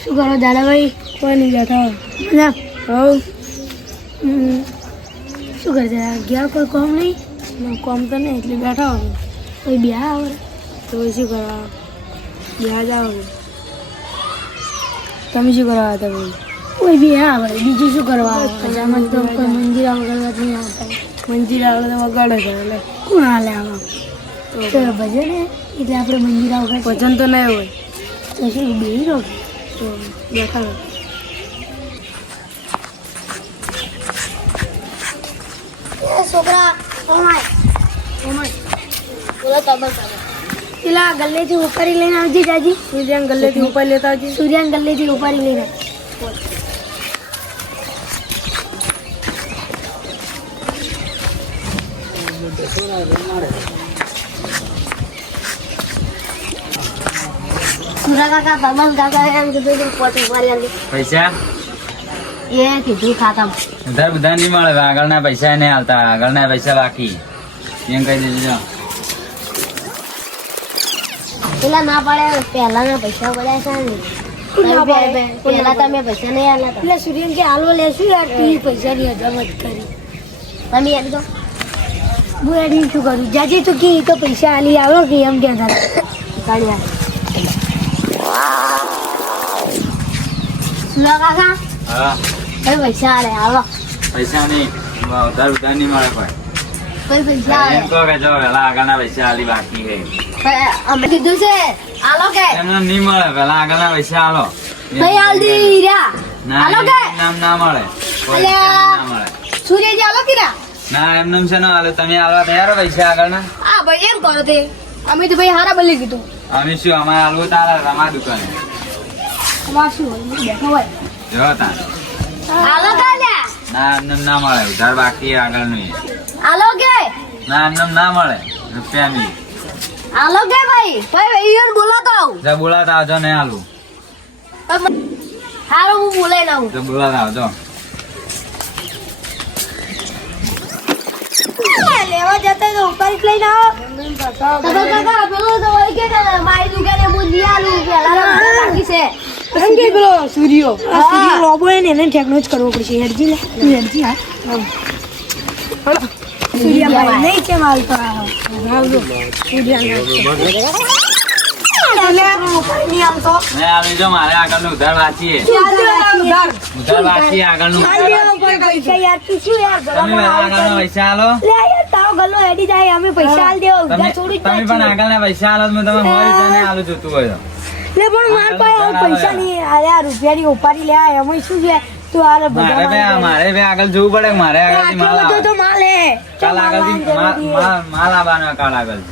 શું કરો દાદાભાઈ? કોઈ નહીં બેઠા મજા? હવ શું કરતા ગયા? કોઈ કોમ નહીં? કોમ તો નહીં એટલે બેઠા હવે. કોઈ બ્યાહ આવે તો શું કરવા બ્યાહ જાવ તમે શું કરવા હતા ભાઈ? કોઈ બ્યાહ આવે બીજું શું કરવા? આમાં તો કોઈ મંજીરા વગર નહીં આવતા. મંજીરા આવડે તો વગાડે છે એટલે કોણ હાલે આમાં? તો ભજન એટલે આપણે મંજીરા વગર વજન તો નહીં હોય તો શું બેહી રહો? તો બેઠા રહો. છોકરા બોલો તબલ પેલા ગલ્લેથી ઉપાડી લઈને આવજે જાજી. સૂર્યાન ગલ્લેથી ઉપાય લેતા આવજે. સૂર્યાન ગલ્લેથી ઉપાડી લઈને સુરા કાકા તમલ કાકા એમ કીધું કે પોતે ઉપાડી આવજે. પૈસા એ કીધું ખાતા ઉધાર બધા નહીં મળે આગળના પૈસા નહીં આવતા આગળના પૈસા બાકી એમ કહી દેજો. પેલા ના પાડે પહેલાના પૈસા પડ્યા છે ને પેલા તમે પૈસા નહીં આલા એટલે સૂર્યન કે હાલો લેશું યાર તું પૈસાની હજામત કરી તમે યાદ તો હું એડી શું કરું જાજે તું કે તો પૈસા આલી આવો કે એમ કે કાઢ્યા સુરા કાકા હા હવે પૈસા આલે આવો પૈસા નહીં ઉધાર ઉધાર નહીં મળે કોઈ પૈસા એમ કહો કે જો પેલા આગળના પૈસા આલી બાકી ગઈ અમે કીધું છે આલો કે એમને નહીં મળે પેલા આગળના પૈસા આલો ભાઈ આલદી રહ્યા ના આલો કે નામ ના મળે કોઈ અલ્યા. ના મળે સૂર્યજી આલો કે ના ના એમને છે ને હાલો તમે આલવા તૈયાર હો પૈસા આગળના આ ભાઈ એમ કરો તે અમે તો ભાઈ હારા બોલી કીધું અમે શું અમારે હાલવું તારા તમારા દુકાને અમાર શું હોય બેઠો હોય જો તા આલો કે લ્યા ના એમને ના મળે ઉધાર બાકી આગળનું આલો કે ના એમને ના મળે રૂપિયા નહીં આલો કે ભાઈ ઈયર બોલાતો આવું જો બોલાતા આવજો ને હાલું હારો હું બોલાઈ લાવું જો બોલાતા આવજો લેવા જતા તો ઉપાડી લઈને આવો તમે કાકા પેલો તો હોય કે મારી દુકાને હું જી આલું પેલા બાકી છે એમ કે પેલો સૂર્યો આ સૂર્યો લોબો એને ઠેકનો જ કરવો પડશે હેરજી લે હેરજી હા સૂર્યાભાઈ નહીં છે માલ તો નહીં આમ તો ને આવી જો મારે આગળનું ઉધાર વાંચીએ ઉધાર વાંચીએ આગળનું પૈસા યાર તું શું યાર તમે પેલા આગળના પૈસા આલો લે યાર તારો ગલ્લો હેડી જાય અમે પૈસા આલ દેવો તમે ઉધાર થોડી તમે પણ આગળના પૈસા આલો તો મેં તમે મારી તને આલુ જોતું હોય તો. લે પણ માર પાસે પૈસા નહીં આ રૂપિયાની ઉપાડી લે એમાં શું છે તું આ મારે બે આગળ જવું પડે મારે આગળથી માલ બધો આવે તો માલ હે કાલ આગળથી માલ આવવાનો કાલ આગળ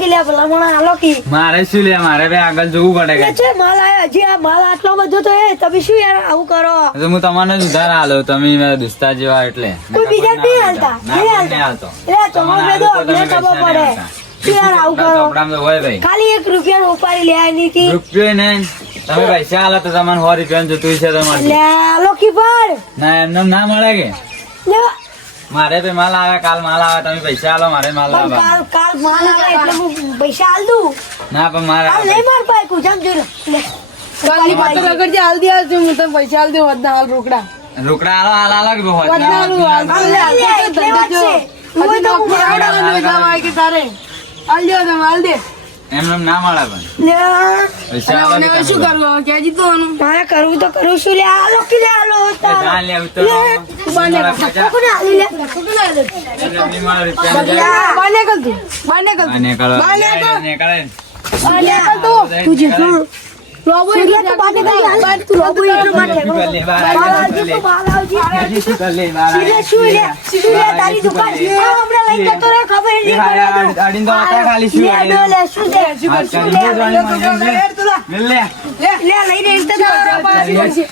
કે લે ભલા મને આલો કે મારે શું લે મારે બે આગળ જવું પડે લે કે છે માલ આયો હજી આ માલ આટલો બધો તો હે તમે શું યાર આવું કરો તો હું તમને જ ઉધાર આલો તમે મારા દોસ્તા જેવા એટલે તું બીજા નહીં હાલતા ના, નહીં નહીં હાલતા હાલતો. લે તમારે બે તો અમને ખબર પડે શું યાર આવું કરો ચોપડામાં તો હોય ભાઈ ખાલી 1 રૂપિયાનો ઉપાડી લે આની થી રૂપિયો નહીં તમે પૈસા આલો તો તમને 100 રૂપિયા જતું છે તમારે લે આલો કી પર ના એમને ના મળે કે લે મારે તો માલ આવે કાલ માલ આવે તમે પૈસા આલો મારે માલ પણ આવે કાલ માલ આવે એટલે હું પૈસા આલ દઉં ના પણ મારે કાલ નહીં માર પાય કુજામ જો લે કાલી પાતો રગડજે હાલદી હાલજો હું તને પૈસા હાલ દે વધના હાલ રોકડા રોકડા આલો હાલ આલો કે બહુ વધના હાલ હાલ લે એટલે વાત છે હું તો તારે હાલ દે તમે હાલ દે એમને ના મળે પણ લે પૈસા આલો અને કે શું તમે કરવું હવે ક્યાં જીતવાનું મારે કરવું તો કરું શું લે આલો કે લે આલો ના લે ઉતર કોને આલી લે બાને કર તું બાને કર તું જેટલું લોબો એટલે તો બાતે કરી હાલ તું લોબો એટલું માથે શું લે તારી દુકાન હમણાં લઈ જતો રે ખબર નહીં લે શું છે લે લઈ રે ઇન્સ્ટા કરજી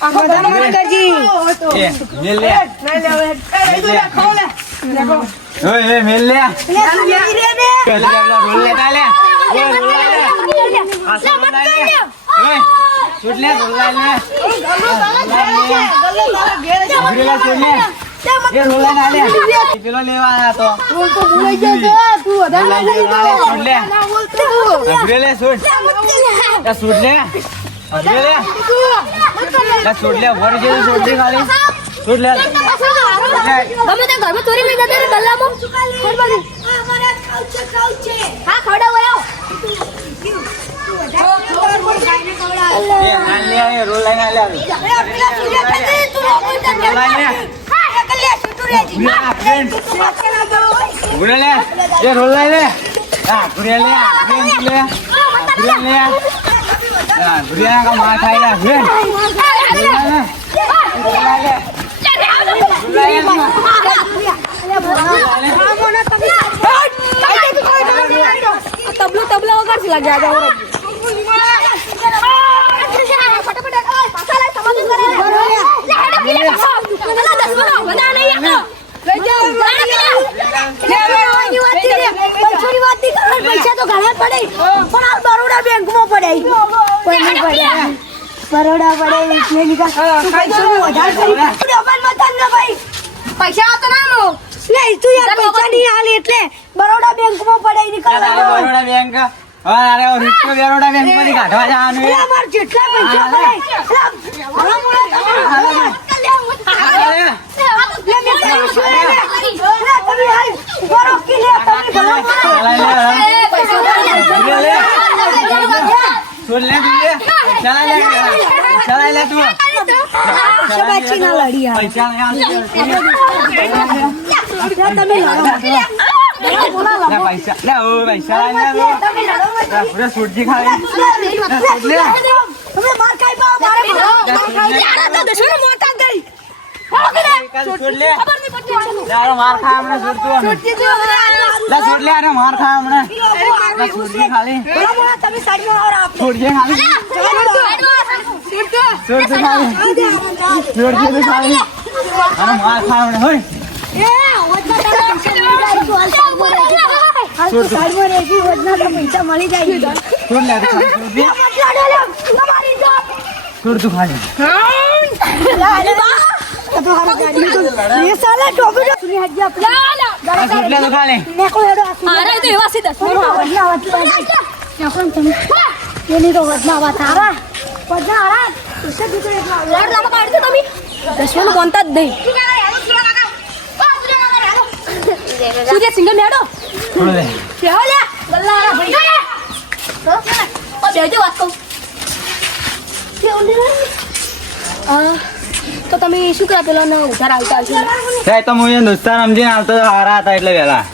પેલો લેવા આવ્યા તો બોલતો ભૂલાઈ જશે તું વધારે લે સૂટ લે લે લે છોડ લે વર જે છોડ દે ખાલી છોડ લે ગમે તે ઘરમાં ચોરી લઈ જતા રે ગલ્લામાં હા ખવડાવો એ આ લે આ રોલ લઈને આ લે ગુરે લે એ રોલ લઈ લે હા ગુરે લે લે ગુરે લે હા ગુરે કા માર ખાઈ લે ગુરે તબલા વગર થી લાગ્યા પૈસા તો ઘણા પડે પણ આ બરોડા બેંક માં પડે બરોડા પડે એટલે પૈસા આવતો ના લો લે તું યાર પૈસા નહીં હાલે એટલે બરોડા બેંક માં પડે બરોડા બેંક અરે રૂપિયો બરોડા બેંક માંથી કાઢવા જવાનું અમાર જેટલા પૈસા પડે પૈસા મળી જાય કોણતા જ નહીં સિંગલ મેડો તો તમે શું કર્યા પેલો ઉધાર આવતા આવશો તો હું દોસ્તાર સમજીને આવતો હારા હતા એટલે વેલા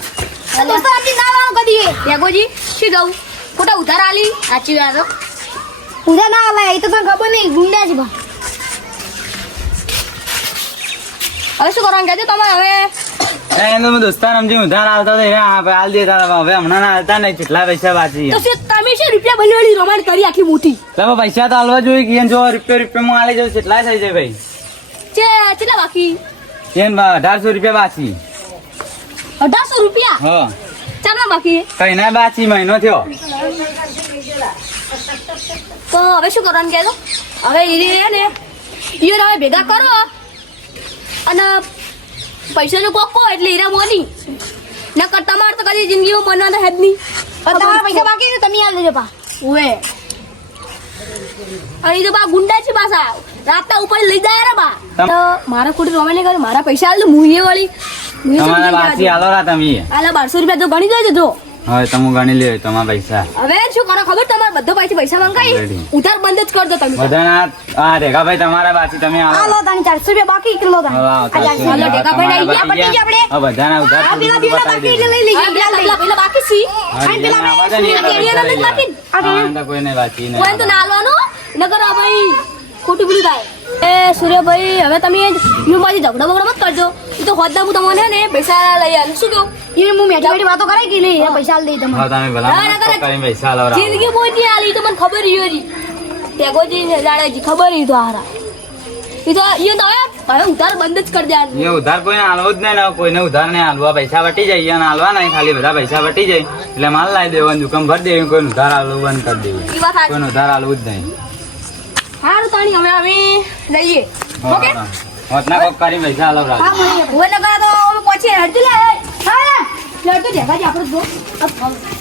યાગોજી શું કહું ખોટા ઉધાર આલી સાચી વાત ઉધા ના આલા એ તો તને ખબર નહીં ગુંડા છે હવે શું કરવાનું કહેજો તમે હવે એનો દોસ્તાર સમજી ઉધાર આવતા હાલ દેતા હવે હમણાં ના હાલતા નહીં કેટલા પૈસા બાકી તો તમે શું રૂપિયા બનવાની રોમાન કરી આખી મોટી તમે પૈસા તો હાલવા જોઈએ કે જો રૂપિયામાં આલી જાવ કેટલા થઈ જાય ભાઈ કેટલા બાકી એમ 1800 રૂપિયા બાકી 1800 રૂપિયા હા ચાલો બાકી કઈ ના બાકી મહિનો થયો તો હવે શું કરવાનું કહેજો હવે ને હવે ભેગા કરો અને પૈસાનો કોકો એટલે હીરા મોની નકર તમારે તો કદી જિંદગીમાં બનવાના હેડ નહીં તમારા પૈસા બાકી છે તમે આલ દેજો પા ઓએ અહીં તો બા ગુંડા છે પાછા રાતના ઉપર લઈ જાય રે બા તો મારા ખોટી રોમાને કરે મારા પૈસા આલ દો મુઈએ વાળી તમારા બાકી હાલો રા તમે આલા 1200 રૂપિયા તો ગણી દેજો જો હવે તમે ગણી લ્યો તમારા પૈસા હવે શું કરો ખબર તમારે બધો પૈસા મંગાઈ ઉધાર બંધ જ કરી દો તમે બધાના આ રેખાભાઈ તમારા બાકી તમે આલો તાની 400 રૂપિયા બાકી કિલો તાની હાલો ટેકાભાઈ આવી ગયા પટી ગયા આપણે બધાના ઉધાર પેલા બાકી એટલે લઈ લઈએ પેલા બાકી સી કોઈને બાકી કોઈ તો ના આલવાનું નકર ભાઈ ખોટું પેલું થાય એ સૂર્યભાઈ હવે તમે હું મારી ઝઘડો બગડો મત કરજો એ તો હોદ્દા હું તમને ને પૈસા લઈ આલું શું કેવું એ હું મેઠી મેઠી વાતો કરાઈ કે નહીં પૈસા આલ દઈ તમને તમે ભલા કરીને પૈસા લાવરા જિંદગી બોઈ નહીં આલી તો મને ખબર રહ્યો જી ટેગોજી જાડેજી ખબર રહી તો હારા એ તો હવે ઉધાર બંધ જ કરી દે એ ઉધાર કોઈને હાલવો જ નહીં કોઈને ઉધાર નહીં હાલવા પૈસા વટી જાય અને હાલવા નહીં ખાલી બધા પૈસા વટી જાય એટલે માલ લાવી દેવાનું દુકાન ભરી દેવું કોઈને ઉધાર હાલવું બંધ કરી દેવું એ વાત સાચી કોઈને ઉધાર હાલવું જ નહીં હારું તાણી અમે લઈએ ઓકે હોતના કોક કરી પૈસા હાલવરા હા મને નકર તો પછી હડતી લે હા લડતો દેખાજી આપણે